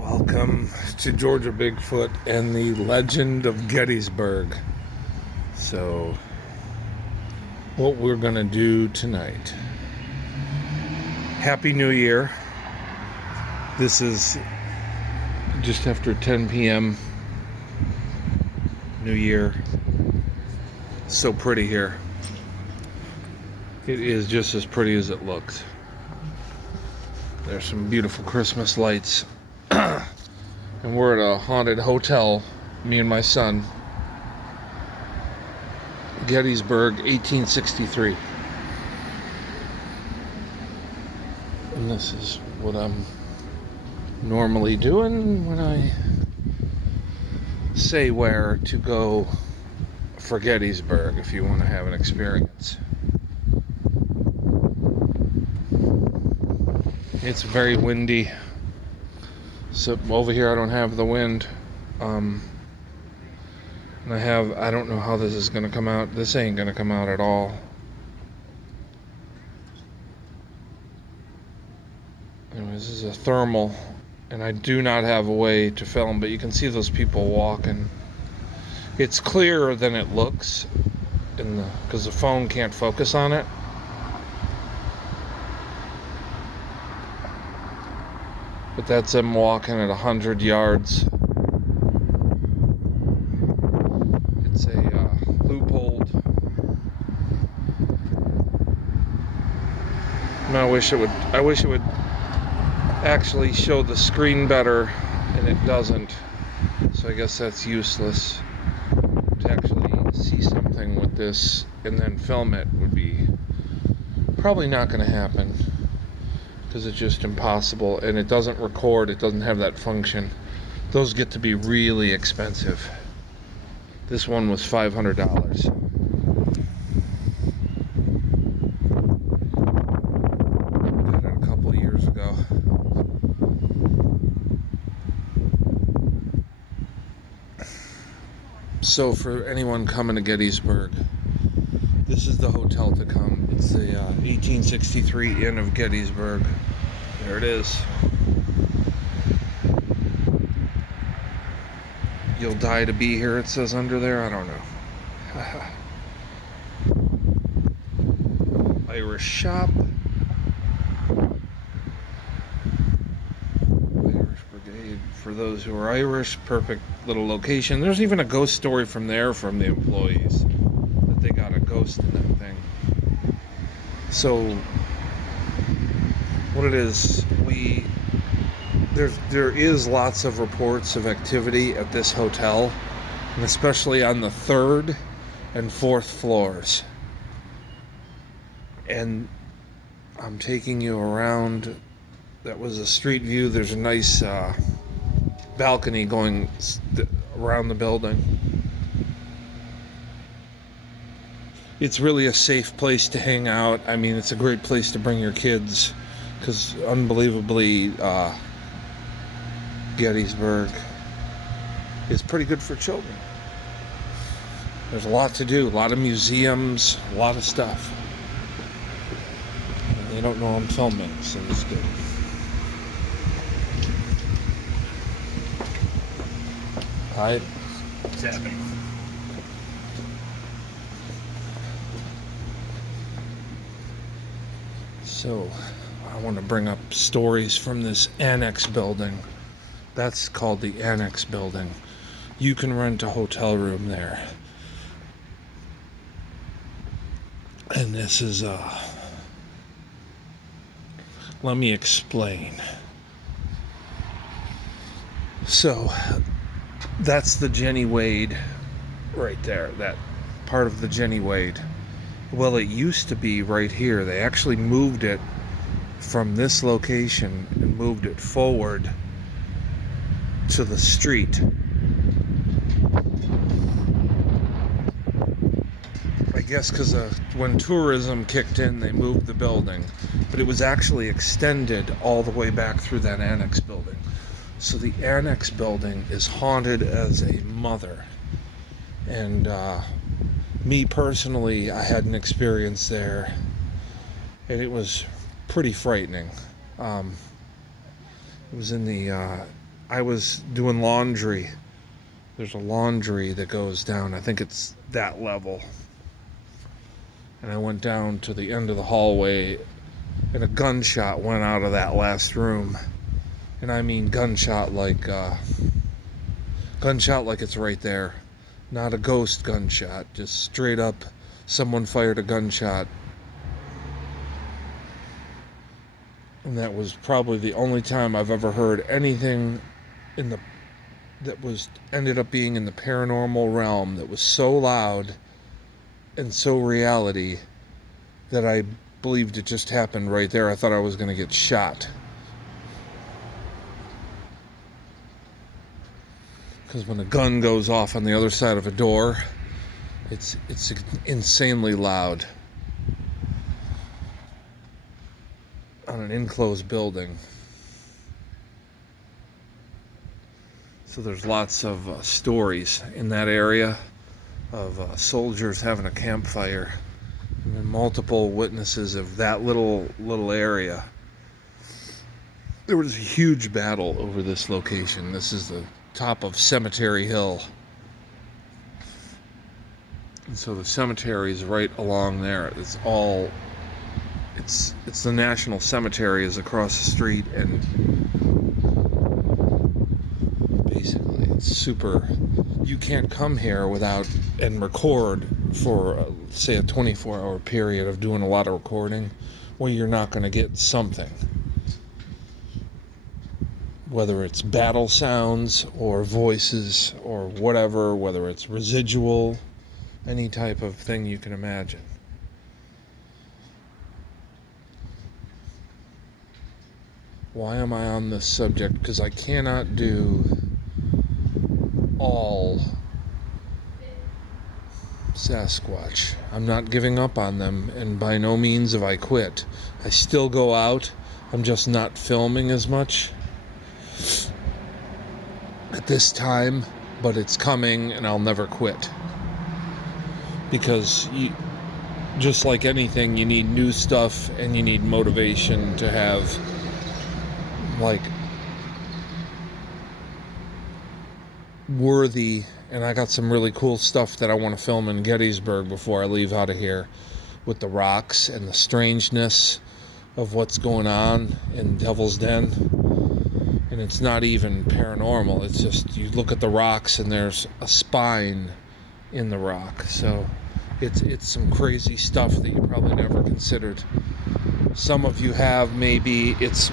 Welcome to Georgia Bigfoot and the legend of Gettysburg. So, what we're going to do tonight. Happy New Year. This is just after 10 p.m. New Year. So pretty here. It is just as pretty as it looks. There's some beautiful Christmas lights. And we're at a haunted hotel, me and my son. Gettysburg, 1863. And this is what I'm normally doing when I say where to go for Gettysburg if you want to have an experience. It's very windy. So over here I don't have the wind. And I don't know how this is going to come out. This ain't going to come out at all. Anyway, this is a thermal, and I do not have a way to film, but you can see those people walking. It's clearer than it looks because the phone can't focus on it. But that's them walking at 100 yards. It's a loophole. And I wish it would actually show the screen better, and it doesn't. So I guess that's useless. To actually see something with this and then film it would be probably not going to happen. Because it's just impossible, and it doesn't record, it doesn't have that function. Those get to be really expensive. This one was $500. Got it a couple years ago. So for anyone coming to Gettysburg, this is the hotel to come. It's the 1863 Inn of Gettysburg. There it is. You'll die to be here, it says under there. I don't know. Irish shop. Irish Brigade. For those who are Irish, perfect little location. There's even a ghost story from there from the employees. They got a ghost in that thing. So what it is, there is lots of reports of activity at this hotel, and especially on the third and fourth floors. And I'm taking you around. That was a street view. There's a nice balcony going around the building. It's really a safe place to hang out. I mean, it's a great place to bring your kids because unbelievably Gettysburg is pretty good for children. There's a lot to do, a lot of museums, a lot of stuff. And they don't know I'm filming, so it's good. Hi. What's happening? So, I want to bring up stories from this annex building. That's called the annex building. You can rent a hotel room there. And this is, let me explain. So, that's the Jenny Wade right there, that part of the Jenny Wade. Well, it used to be right here. They actually moved it from this location and moved it forward to the street. I guess because when tourism kicked in, they moved the building. But it was actually extended all the way back through that annex building. So the annex building is haunted as a mother. And me personally, I had an experience there, and it was pretty frightening. It was in the I was doing laundry. There's a laundry that goes down. I think it's that level. And I went down to the end of the hallway, and a gunshot went out of that last room. And I mean gunshot like it's right there. Not a ghost gunshot, just straight up someone fired a gunshot. And that was probably the only time I've ever heard anything that was ended up being in the paranormal realm that was so loud and so reality that I believed it just happened right there. I thought I was going to get shot. Because when a gun goes off on the other side of a door, it's insanely loud on an enclosed building. So there's lots of stories in that area of soldiers having a campfire, and multiple witnesses of that little area. There was a huge battle over this location. This is the top of Cemetery Hill. And so the cemetery is right along there. It's the National Cemetery is across the street, and basically it's super, you can't come here and record for say a 24-hour period of doing a lot of recording where you're not going to get something, whether it's battle sounds or voices or whatever, whether it's residual, any type of thing you can imagine. Why am I on this subject? Because I cannot do all Sasquatch. I'm not giving up on them, and by no means have I quit. I still go out. I'm just not filming as much at this time, but it's coming, and I'll never quit. Because just like anything, you need new stuff, and you need motivation to have, like, worthy. And I got some really cool stuff that I want to film in Gettysburg before I leave out of here, with the rocks and the strangeness of what's going on in Devil's Den. And it's not even paranormal. It's just, you look at the rocks and there's a spine in the rock. So it's some crazy stuff that you probably never considered. Some of you have, maybe. It's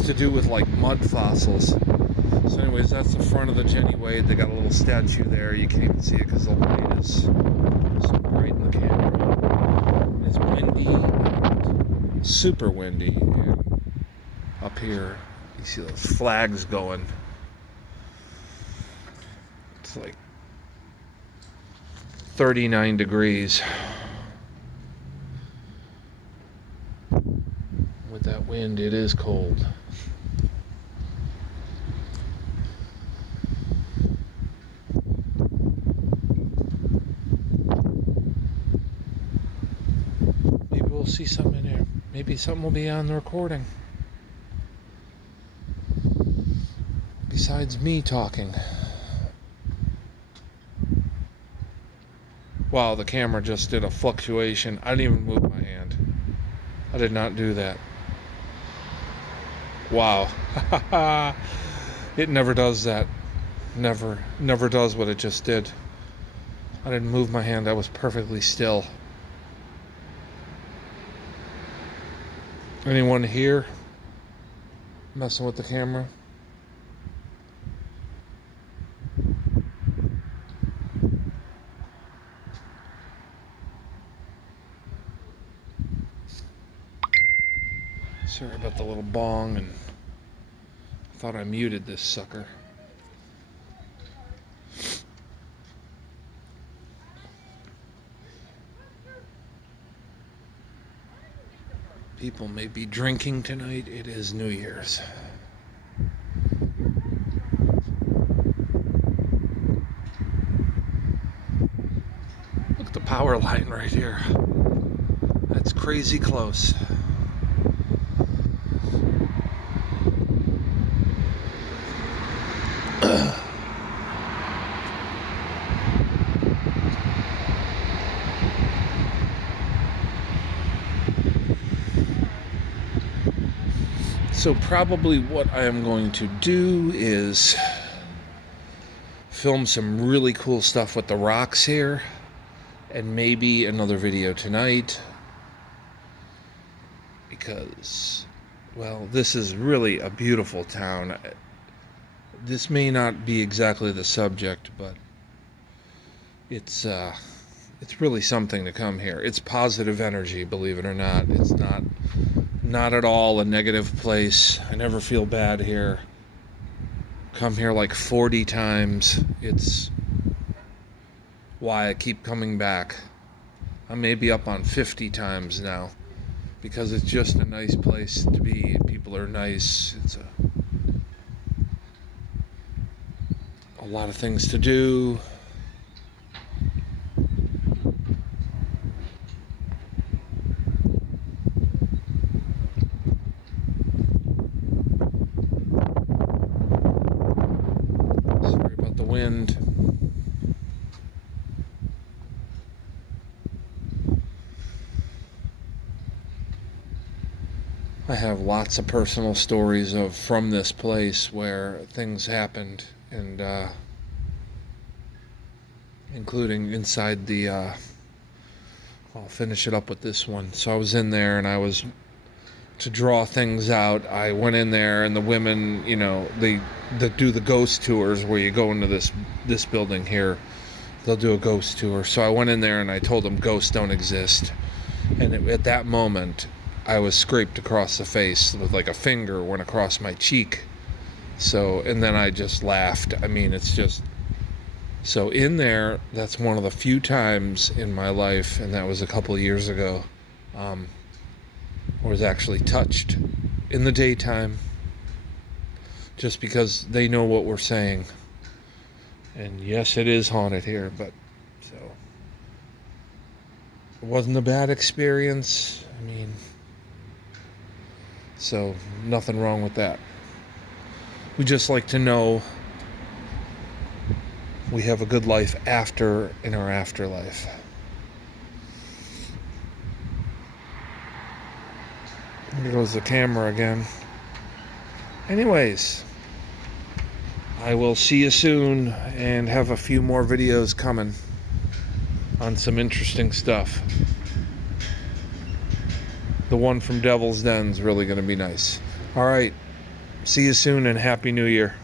to do with like mud fossils. So anyways, that's the front of the Jenny Wade. They got a little statue there. You can't even see it because the light is so bright in the camera. It's windy, super windy. And up here, you see those flags going. It's like 39 degrees. With that wind, it is cold. Maybe we'll see something in there. Maybe something will be on the recording. Besides me talking. Wow, the camera just did a fluctuation. I didn't even move my hand. I did not do that. Wow. It never does that. Never does what it just did. I didn't move my hand. I was perfectly still. Anyone here messing with the camera? Sorry about the little bong, and I thought I muted this sucker. People may be drinking tonight. It is New Year's. Look at the power line right here. That's crazy close. So probably what I am going to do is film some really cool stuff with the rocks here, and maybe another video tonight, because, well, this is really a beautiful town. This may not be exactly the subject, but it's really something to come here. It's positive energy, believe it or not. It's not at all a negative place. I never feel bad here. Come here like 40 times. It's why I keep coming back. I may be up on 50 times now, because it's just a nice place to be. People are nice. It's a lot of things to do. Sorry about the wind. I have lots of personal stories from this place where things happened, and including inside the I'll finish it up with this one. So I was in there, and I was to draw things out. I went in there, and the women, they do the ghost tours where you go into this building here. They'll do a ghost tour. So I went in there and I told them ghosts don't exist. And at that moment, I was scraped across the face with like a finger went across my cheek. So, and then I just laughed. I mean, it's just, so in there, that's one of the few times in my life, and that was a couple of years ago, I was actually touched in the daytime, just because they know what we're saying. And yes, it is haunted here, but so it wasn't a bad experience. I mean, so nothing wrong with that. We just like to know we have a good life in our afterlife. Here goes the camera again. Anyways, I will see you soon and have a few more videos coming on some interesting stuff. The one from Devil's Den is really going to be nice. All right. See you soon, and Happy New Year.